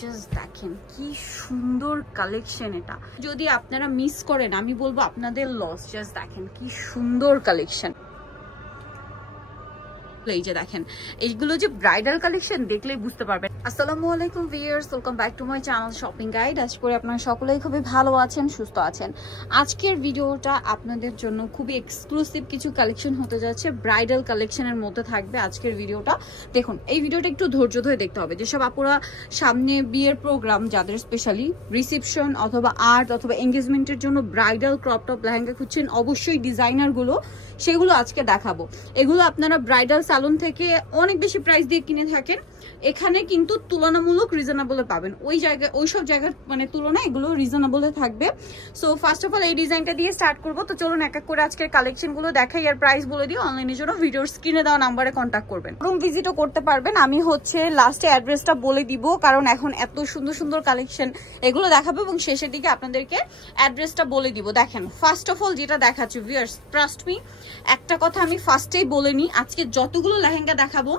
Just দেখেন কি সুন্দর কালেকশন। এটা যদি আপনারা মিস করেন আমি বলবো আপনাদের লস। জাস্ট দেখেন কি সুন্দর কালেকশন। এই যে দেখেন এইগুলো যে ব্রাইডাল কালেকশন দেখলেই বুঝতে পারবেন। আসসালামু আলাইকুম viewers, welcome back to my channel shopping guide. আশা করি আপনারা সকলেই খুবই ভালো আছেন, সুস্থ আছেন। আজকের ভিডিওটা আপনাদের জন্য খুবই এক্সক্লুসিভ কিছু কালেকশন হতে যাচ্ছে, ব্রাইডাল কালেকশনের মধ্যে থাকবে আজকের ভিডিওটা। দেখুন এই ভিডিওটা একটু ধৈর্য ধরে দেখতে হবে। যেসব আপুরা সামনে বিয়ের প্রোগ্রাম, যাদের স্পেশালি রিসেপশন অথবা আর্ট অথবা এঙ্গেজমেন্টের জন্য ব্রাইডাল ক্রপ টপ লেহেঙ্গা খুঁজছেন, অবশ্যই ডিজাইনারগুলো সেগুলো আজকে দেখাবো। এগুলো আপনারা ব্রাইডাল সালন থেকে অনেক বেশি প্রাইস দিয়ে কিনে থাকেন, এখানে কিন্তু তুলনামূলক রিজনেবলে পাবেন। ওই জায়গায় ওইসব জায়গার মানে তুলনায় এগুলো রিজনেবলে থাকবে। সো ফার্স্ট অফ অল এই ডিজাইনটা দিয়ে স্টার্ট করবো। তো চলুন এক এক করে আজকের কালেকশনগুলো দেখাই আর প্রাইস বলে দিই। অনলাইনের জন্য ভিডিওর স্ক্রিনে দেওয়া নাম্বারে কন্ট্যাক্ট করবেন, রুম ভিজিটও করতে পারবেন। আমি হচ্ছে লাস্টে অ্যাড্রেসটা বলে দিব, কারণ এখন এত সুন্দর সুন্দর কালেকশন এগুলো দেখাবো এবং শেষের দিকে আপনাদেরকে অ্যাড্রেসটা বলে দিব। দেখেন ফার্স্ট অফ অল যেটা দেখাচ্ছি ভিউয়ার্স, ট্রাস্ট মি, একটা কথা আমি ফার্স্টেই বলে নিই, আজকে যতগুলো লেহেঙ্গা দেখাবো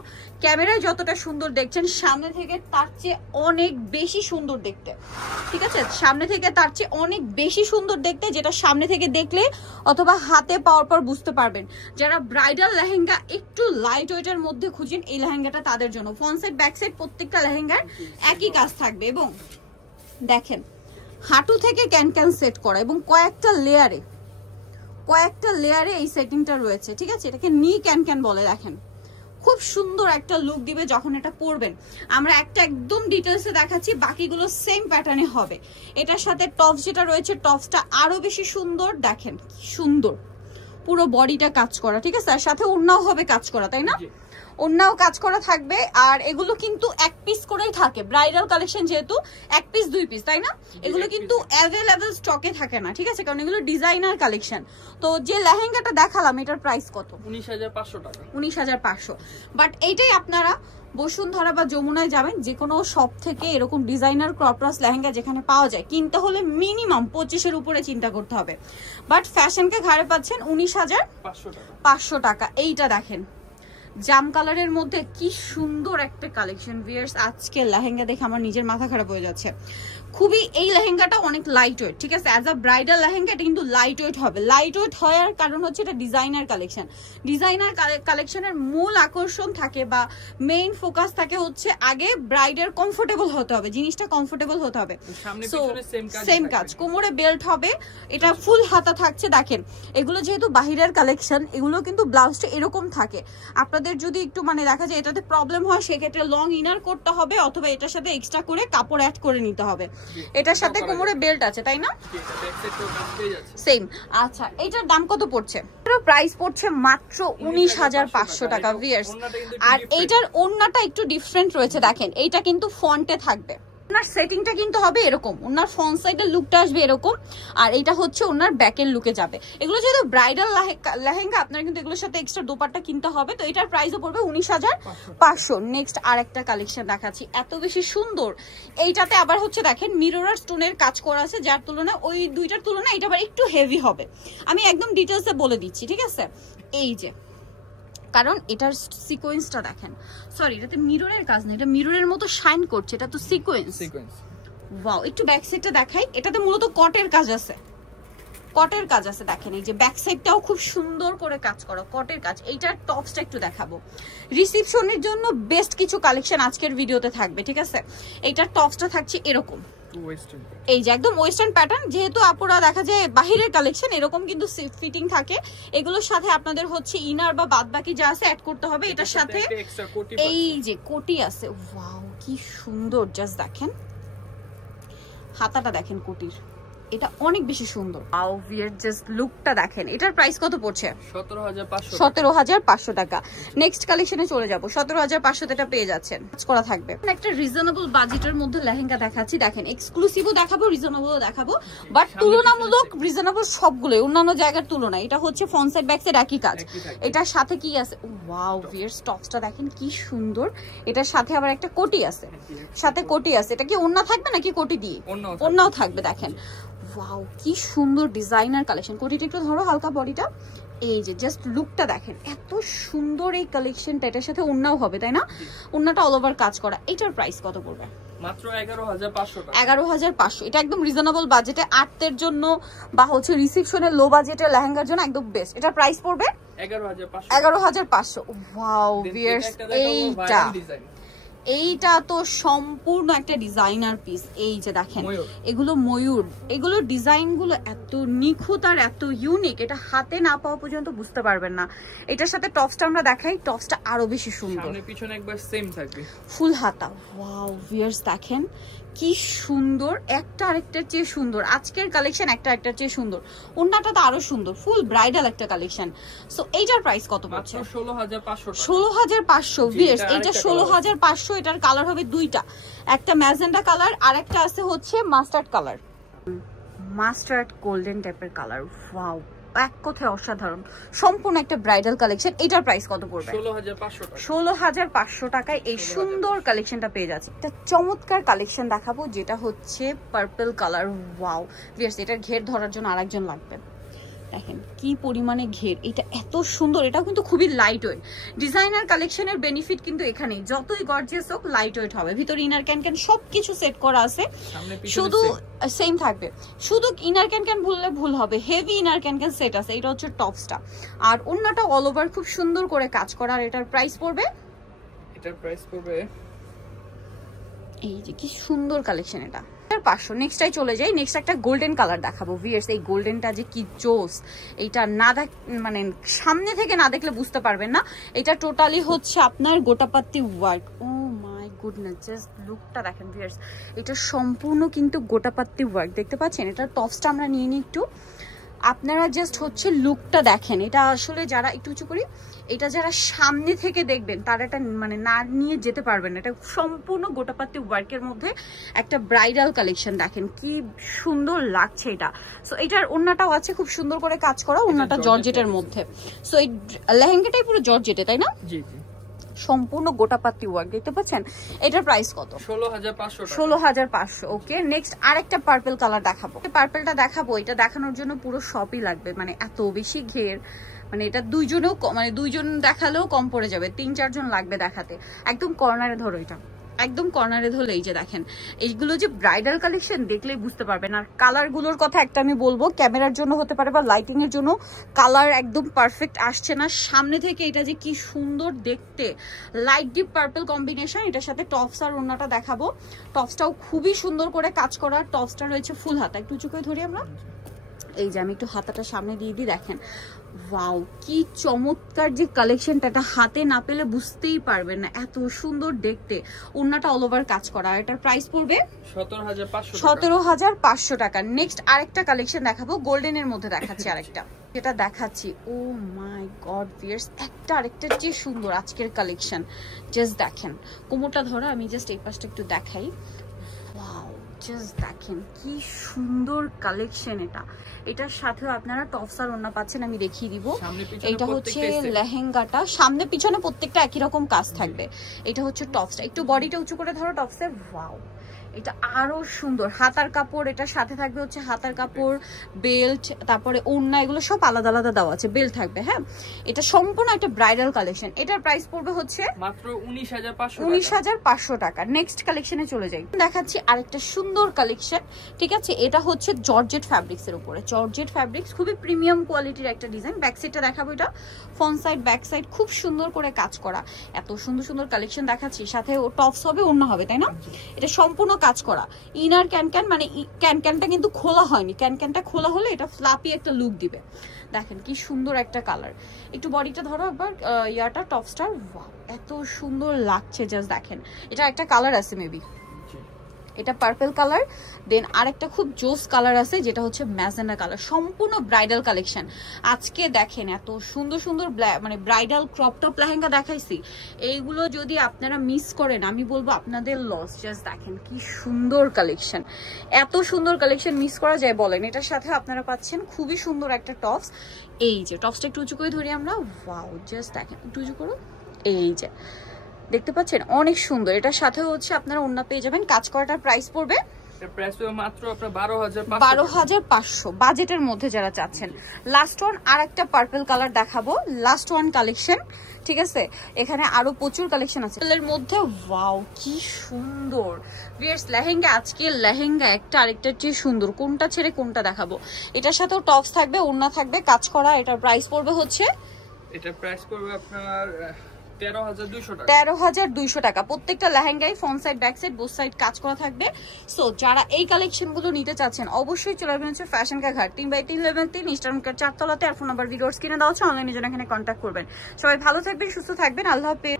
ক্যামেরায় যতটা সুন্দর দেখছেন সামনে থেকে তার চেয়ে অনেক বেশি সুন্দর দেখতে। ঠিক আছে, সামনে থেকে তার চেয়ে অনেক বেশি সুন্দর দেখতে, যেটা সামনে থেকে দেখলে অথবা হাতে পাওয়ার পর বুঝতে পারবেন। যারা ব্রাইডাল লেহেঙ্গা একটু লাইট ওয়েটের মধ্যে খুঁজেন, এই লেহেঙ্গাটা তাদের জন্য। ফ্রন্ট সাইড ব্যাক সাইড প্রত্যেকটা লেহেঙ্গার একই কাজ থাকবে এবং দেখেন হাঁটু থেকে ক্যান সেট করা এবং কয়েকটা লেয়ারে এই সেটিংটা রয়েছে। ঠিক আছে, এটাকে নি ক্যান বলে। দেখেন খুব সুন্দর একটা লুক দিবে যখন এটা পরবেন। আমরা একটা একদম ডিটেলসে দেখাচ্ছি, বাকিগুলো সেম প্যাটার্নে হবে। এটার সাথে টপস যেটা রয়েছে, টপসটা আরো বেশি সুন্দর। দেখেন কি সুন্দর, পুরো বডিটা কাজ করা। ঠিক আছে, আর সাথে ওড়নাও হবে কাজ করা, তাই না? ওড়নাও কাজ করা থাকবে। আর এগুলো কিন্তু এক পিস করেই থাকে, ব্রাইডাল কালেকশন যেহেতু এক পিস দুই পিস, তাই না? এগুলো কিন্তু অ্যাভেলেবল স্টকে থাকে না। ঠিক আছে, কারণ এগুলো ডিজাইনার কালেকশন। তো যে লেহেঙ্গাটা দেখালাম এটার প্রাইস কত? 19,500 টাকা। 19,500। বাট এইটাই আপনারা বসুন্ধরা বা যমুনায় যাবেন, যে কোনো শপ থেকে এরকম ডিজাইনার ক্রপটস লেহেঙ্গা যেখানে পাওয়া যায়, কিনতে হলে মিনিমাম 25-এর উপরে চিন্তা করতে হবে। বাট ফ্যাশনকে ঘাড়ে পাচ্ছেন 19,500 টাকা। এইটা দেখেন জাম কালারের মধ্যে কি সুন্দর একটা কালেকশন ভিউয়ার্স। আজকে লেহেঙ্গা দেখে আমার নিজের মাথা খারাপ হয়ে যাচ্ছে। খুবই এই লেহেঙ্গাটা অনেক লাইট ওয়েট। ঠিক আছে, অ্যাজ আ ব্রাইডাল লেহেঙ্গা এটা কিন্তু লাইট ওয়েট হবে। লাইট ওয়েট হওয়ার কারণ হচ্ছে এটা ডিজাইনার কালেকশন। ডিজাইনার কালেকশনের মূল আকর্ষণ থাকে বা মেইন ফোকাস থাকে হচ্ছে আগে ব্রাইডের কমফোর্টেবল হতে হবে, জিনিসটা কমফোর্টেবল হতে হবে। সো সেম কাজ, কোমরে বেল্ট হবে, এটা ফুল হাতা থাকছে। দেখেন এগুলো যেহেতু বাহিরের কালেকশন, এগুলো কিন্তু ব্লাউজটা এরকম থাকে। আপনাদের যদি একটু মানে দেখা যায় এটাতে প্রবলেম হয়, সেক্ষেত্রে লং ইনার করতে হবে অথবা এটার সাথে এক্সট্রা করে কাপড় অ্যাড করে নিতে হবে। এটার সাথে কোমরে বেল্ট আছে, তাই না? সেম। আচ্ছা, এটার দাম কত পড়ছে? এটার প্রাইস পড়ছে মাত্র 19,500 টাকা ভিউয়ার্স। আর এইটার ওড়নাটা একটু ডিফারেন্ট রয়েছে। দেখেন এইটা কিন্তু ফন্টে থাকবে, ওনার সেটিংটা কিন্তু হবে এরকম, ওনার ফ্রন্ট সাইডের লুকটা আসবে এরকম, আর এটা হচ্ছে ওনার ব্যাকের লুকে যাবে। এগুলো যেহেতু ব্রাইডাল লেহেঙ্গা, আপনার কিন্তু এগুলোর সাথে এক্সট্রা দোপাট্টা কিনতে হবে। তো এটার প্রাইসও পড়বে 19,500। নেক্সট আর একটা কালেকশন দেখাচ্ছি, এত বেশি সুন্দর। এইটাতে আবার হচ্ছে দেখেন মিরর স্টোনের কাজ করা আছে, যার তুলনায় ওই দুইটার তুলনায় এটা আবার একটু হেভি হবে। আমি একদম ডিটেলসে বলে দিচ্ছি, ঠিক আছে? এই যে কারণ এটার সিকোয়েন্সটা দেখেন, সরি এটাতে মিররের কাজ না, এটা মিররের মতো শাইন করছে, এটা তো সিকোয়েন্স। ওয়াও, একটু ব্যাক সাইডটা দেখাই। এটাতে মূলত কটের কাজ আছে, কটের কাজ আছে। দেখেন এই যে ব্যাক সাইডটাও খুব সুন্দর করে কাজ করা, কটের কাজ। এইটার টপসটা একটু দেখাবো। রিসেপশনের জন্য বেস্ট কিছু কালেকশন আজকের ভিডিওতে থাকবে। ঠিক আছে, এইটার টপসটা থাকছে এরকম, এই যে একদম ওয়েস্টার্ন প্যাটার্ন। যেহেতু আপুরা দেখা যায় বাহিরের কালেকশন এরকম কিন্তু ফিটিং থাকে। এগুলোর সাথে আপনাদের হচ্ছে ইনার বা বাদ বাকি যা আছে অ্যাড করতে হবে। এটার সাথে এই যে কোটি আছে। ওয়াও কি সুন্দর, জাস্ট দেখেন হাতাটা দেখেন কোটির, এটা অনেক বেশি সুন্দর। আও ভিয়ার জাস্ট লুকটা দেখেন। এটার প্রাইস কত পড়ছে? 17,500 টাকা। নেক্সট কালেকশনে চলে যাব। 17,500 এটা পেয়ে যাচ্ছেন, কাজ করা থাকবে। একটা রিজনেবল বাজেটের মধ্যে লেহেঙ্গা দেখাচ্ছি। দেখেন এক্সক্লুসিভও দেখাবো, রিজনেবলও দেখাবো, বাট তুলনামূলক রিজনেবল সবগুলোই অন্যান্য জায়গার তুলনায়। এটা হচ্ছে ফ্রন্ট সাইড ব্যাক সাইড একই কাজ। এটার সাথে কি আছে? ওয়াও ভিয়ার টপসটা দেখেন কি সুন্দর। এটার সাথে আবার একটা কোটি আছে, সাথে কোটি আছে। এটা কি ওড়না থাকবে নাকি কোটি দিয়ে? ওড়নাও থাকবে। দেখেন ওয়াও কি সুন্দর ডিজাইনার কালেকশন। কোটিটা একটু ধরো হালকা বডিটা, এই যে জাস্ট লুকটা দেখেন, এত সুন্দর এই কালেকশনটা। এটার সাথে ওড়নাও হবে, তাই না? ওড়নাটা অল ওভার কাজ করা। এটার প্রাইস কত পড়বে? মাত্র 11500 টাকা। 11500, এটা একদম রিজনেবল বাজেটে আর্টের জন্য বা হচ্ছে রিসেপশনের লো বাজেটের লেহেঙ্গার জন্য একদম বেস্ট। এটার প্রাইস পড়বে 11500। ওয়াও ভিউয়ার্স, এইটা তো সম্পূর্ণ একটা ডিজাইনার পিস। এই যে দেখেন এগুলো ময়ূর, এগুলোর ডিজাইন গুলো এত নিখুঁত আর এত ইউনিক, এটা হাতে না পাওয়া পর্যন্ত বুঝতে পারবেন না। এটার সাথে টপসটা আমরা দেখাই, টপসটা আরো বেশি সুন্দর, সামনে পিছনে একবার সেম থাকবে, ফুল হাতা। ওয়াও ভিউয়ার্স দেখেন কি সুন্দর, একটা আরেকটার চেয়ে সুন্দর। আজকের কালেকশন একটা আরেকটার চেয়ে সুন্দর, ওন্নাটা তো আরো সুন্দর, ফুল ব্রাইডাল একটা কালেকশন। সো এইটার প্রাইস কত পড়ছে? 16500। 16500 ভিউয়ার্স, এটা 16500। এটার কালার হবে দুইটা, একটা ম্যাজেন্ডা কালার আর একটা আছে হচ্ছে মাস্টার্ড কালার, মাস্টার্ড গোল্ডেন টাইপের কালার। ওয়াও, এক কথায় অসাধারণ, সম্পূর্ণ একটা ব্রাইডাল কালেকশন। এটার প্রাইস কত পড়বে? 16500 টাকায় এই সুন্দর কালেকশনটা পেয়ে যাচ্ছে। একটা চমৎকার কালেকশন দেখাবো যেটা হচ্ছে পার্পল কালার। ওয়াও ভিউয়ার্স, এটার ঘের ধরার জন্য আরেকজন লাগবে। দেখেন কি পরিমাণে ঘের, এটা এত সুন্দর। এটা কিন্তু খুবই লাইট ওয়েট। ডিজাইনার কালেকশনের বেনিফিট কিন্তু এখানেই, যতই গর্জিয়াস হোক লাইট ওয়েট হবে। ভিতরে ইনার ক্যান ক্যান সবকিছু সেট করা আছে, শুধু সেম থাকবে, শুধু ইনার ক্যান ক্যান ভুললে ভুল হবে, heavy inner can can set আছে। এটা হচ্ছে টপসটা, আর ওন্নাটা অল ওভার খুব সুন্দর করে কাজ করা। আর এটার প্রাইস পড়বে, এই যে কি সুন্দর কালেকশন, এটা 500। নেক্সটটাই চলে যাই, নেক্সট একটা গোল্ডেন কালার দেখাবো ভিউয়ার্স। এই গোল্ডেনটা যে কি জোস, এইটা না মানে সামনে থেকে না দেখলে বুঝতে পারবেন না। এটা টোটালি হচ্ছে আপনার gota patti work. Oh my goodness, just লুকটা দেখেন ভিউয়ার্স, এটা সম্পূর্ণ কিন্তু গোটাপাত্তি ওয়ার্ক। দেখতে পাচ্ছেন এটার টপসটা আমরা নিয়ে নিই একটু, আপনারা জাস্ট হচ্ছে লুকটা দেখেন। এটা আসলে যারা একটু উঁচু করি, এটা যারা সামনে থেকে দেখবেন তারা এটা মানে না নিয়ে যেতে পারবেন না। এটা সম্পূর্ণ গোটাপাত্তি ওয়ার্কের মধ্যে একটা ব্রাইডাল কালেকশন, দেখেন কি সুন্দর লাগছে এটা। সো এটার ওন্নাটাও আছে খুব সুন্দর করে কাজ করা, ওন্নাটা জর্জেটের মধ্যে। সো এই লেহেঙ্গাটাই পুরো জর্জেটে, তাই না? জি জি, সম্পূর্ণ গোটাপাত্তি ওয়ার্ক। দেখতে পাচ্ছেন এটার প্রাইস কত? 16500। ওকে, নেক্সট আরেকটা পার্পল কালার দেখাবো। পার্পলটা দেখাবো, এটা দেখানোর জন্য পুরো শপই লাগবে, মানে এত বেশি ঘের, মানে এটা দুইজনেও মানে দুইজন দেখালেও কম পড়ে যাবে, 3-4 জন লাগবে দেখাতে। একদম কর্নারে ধরো, এটা একদম কর্নারে ধরলে এই যে দেখেন, এইগুলো যে ব্রাইডাল কালেকশন দেখলেই বুঝতে পারবেন। আর কালার গুলোর কথা একটা আমি বলবো, ক্যামেরার জন্য হতে পারে বা লাইটিং এর জন্য কালার একদম পারফেক্ট আসছে না। সামনে থেকে এটা যে কি সুন্দর দেখতে, লাইট ডিপ পার্পল কম্বিনেশন। এটার সাথে টপস আর ওন্নাটা দেখাবো। টপসটাও খুবই সুন্দর করে কাজ করা, টপসটা রয়েছে ফুল হাতা। একটু উঁচু করে ধরি আমরা, এই যে আমি একটু হাতাটা সামনে দিয়ে দিই, দেখেন ওয়াও কি চমৎকার যে কালেকশনটা, এটা হাতে না পেলে বুঝতেই পারবেন না, এত সুন্দর দেখতে। ওন্নাটা অল ওভার কাজ করা। এটার প্রাইস পড়বে 17500 টাকা। নেক্সট আরেকটা কালেকশন দেখাবো, গোল্ডেনের মধ্যে দেখাচ্ছি আরেকটা, যেটা দেখাচ্ছি। ও মাই গড ভিউয়ার্স, একটা আরেকটার যে সুন্দর আজকের কালেকশন। জাস্ট দেখেন কোমরটা ধরো, আমি জাস্ট এই পাশটা একটু দেখাই। ওয়াও জাস্ট দেখেন কি সুন্দর কালেকশন এটা। এটার সাথেও আপনারা টপস আর ওন্না পাচ্ছেন, আমি দেখিয়ে দিব। এটা হচ্ছে লেহেঙ্গাটা, সামনে পিছনে প্রত্যেকটা একই রকম কাজ থাকবে। এটা হচ্ছে টপসটা, একটু বডিটা উঁচু করে ধরো টপসের। ওয়াও, এটা আরো সুন্দর। হাতার কাপড়, এটার সাথে থাকবে হচ্ছে হাতার কাপড়, বেল্ট, তারপরে ওড়না, এগুলো সব আলাদা আলাদা দেওয়া আছে, বেল্ট থাকবে। হ্যাঁ, এটা সম্পূর্ণ একটা ব্রাইডাল কালেকশন। এটার প্রাইস পড়বে হচ্ছে মাত্র 19500 টাকা। নেক্সট কালেকশনে চলে যাই, দেখাচ্ছি আরেকটা সুন্দর কালেকশন। ঠিক আছে, এটা হচ্ছে জর্জেট ফ্যাব্রিক্স এর উপরে। জর্জেট ফ্যাব্রিক্স খুবই প্রিমিয়াম কোয়ালিটির একটা ডিজাইন। ব্যাক সাইডটা দেখাবো, এটা ফ্রন্ট সাইড ব্যাক সাইড খুব সুন্দর করে কাজ করা। এত সুন্দর সুন্দর কালেকশন দেখাচ্ছি, সাথে ও টপস হবে, অন্য হবে, তাই না? এটা সম্পূর্ণ কাজ করা। ইনার ক্যান মানে ক্যানটা কিন্তু খোলা হয়নি, ক্যানটা খোলা হলে এটা ফ্লাপি একটা লুক দিবে। দেখেন কি সুন্দর একটা কালার। একটু বডিটা ধরো একবার, ইয়াটা টপস্টার। ওয়াও এত সুন্দর লাগছে, জাস্ট দেখেন। এটা একটা কালার আছে মেবি, এটা পার্পল কালার। দেন আরেকটা খুব জোস কালার আছে যেটা হচ্ছে ম্যাজেন্ডা কালার। সম্পূর্ণ ব্রাইডাল কালেকশন। আজকে দেখেন এত সুন্দর সুন্দর মানে ব্রাইডাল ক্রপ টপ লেহেঙ্গা দেখাইছি, এইগুলো যদি আপনারা মিস করেন আমি বলবো আপনাদের লস। জাস্ট দেখেন কি সুন্দর কালেকশন, এত সুন্দর কালেকশন মিস করা যায় বলেন? এটার সাথে আপনারা পাচ্ছেন খুবই সুন্দর একটা টপস। এই যে টপসটা একটু উঁচু করে ধরি আমরা। ওয়াও জাস্ট দেখেন, একটু উঁচু করো, এই যে দেখতে পাচ্ছেন অনেক সুন্দর। এটার সাথে হচ্ছে আপনারা ওড়না পেয়ে যাবেন। কাজ করাটার প্রাইস পড়বে এর প্রাইস হবে মাত্র আপনার 12500 12500 বাজেটের মধ্যে যারা চাচ্ছেন। লাস্ট ওয়ান আরেকটা পার্পল কালার দেখাবো, লাস্ট ওয়ান কালেকশন, ঠিক আছে? এখানে আরো প্রচুর কালেকশন আছে এর মধ্যে। ওয়াও কি সুন্দর ভিউয়ার্স লেহেঙ্গা, আজকে লেহেঙ্গা একটা আরেকটার চেয়ে সুন্দর, কোনটা ছেড়ে কোনটা দেখাবো। এটার সাথেও টপস থাকবে, ওড়না থাকবে, কাজ করা। এটার প্রাইস পড়বে হচ্ছে, এটা প্রাইস পড়বে আপনার 13200 টাকা। 13200 টাকা। প্রত্যেকটা লেহেঙ্গাই front side back side both side কাজ করা থাকবে। সো যারা এই কালেকশন গুলো নিতে চাচ্ছেন অবশ্যই চলে আসবেন হচ্ছে ফ্যাশন কা ঘাট 3/3 লেভেল 3 ইস্টার্ন কার 4 তলাতে। আর ফোন নাম্বার ভিডিওর স্ক্রিনে দেওয়া আছে, অনলাইনে জন্য এখানে কন্ট্যাক্ট করবেন। সবাই ভালো থাকবেন, সুস্থ থাকবেন, আল্লাহ হাফেজ।